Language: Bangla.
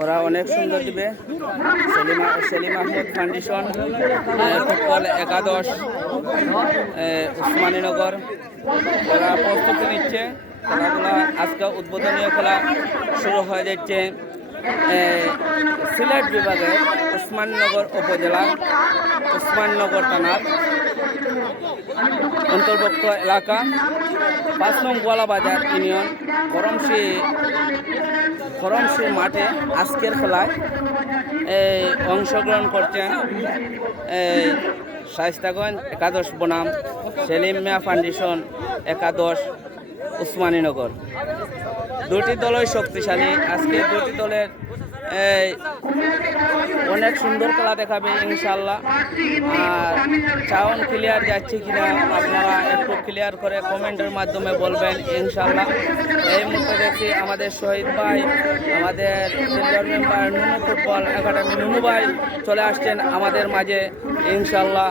ওরা অনেক সুন্দর দিবে। সেলিম আহমেদ ফাউন্ডেশন ফুটবল একাদশ উসমানীনগর ওরা প্রস্তুতি নিচ্ছে। খেলাধুলা আজকে উদ্বোধনীয় খেলা শুরু হয়ে যাচ্ছে সিলেট বিভাগের উসমানীনগর উপজেলার উসমানীনগর থানার অন্তর্ভুক্ত এলাকা ৫ নং গোয়ালাবাজার ইউনিয়ন করমশি মাঠে আজকের খেলায় অংশগ্রহণ করছেন শায়েস্তাগঞ্জ একাদশ বনাম সেলিম মিয়া ফাউন্ডেশন একাদশ উসমানীনগর। দুটি দলই শক্তিশালী। আজকে দুটি দলের অনেক সুন্দর খেলা দেখাবে ইনশাল্লাহ। আর সাউন্ড ক্লিয়ার যাচ্ছে কিনা আপনারা একটু ক্লিয়ার করে কমেন্টের মাধ্যমে বলবেন ইনশাল্লাহ। এই মুহূর্তে দেখছি আমাদের শহীদ ভাই, আমাদের সিনিয়র মেম্বার নুনু ফুটবল একাডেমি নুনু ভাই চলে আসছেন আমাদের মাঝে ইনশাল্লাহ।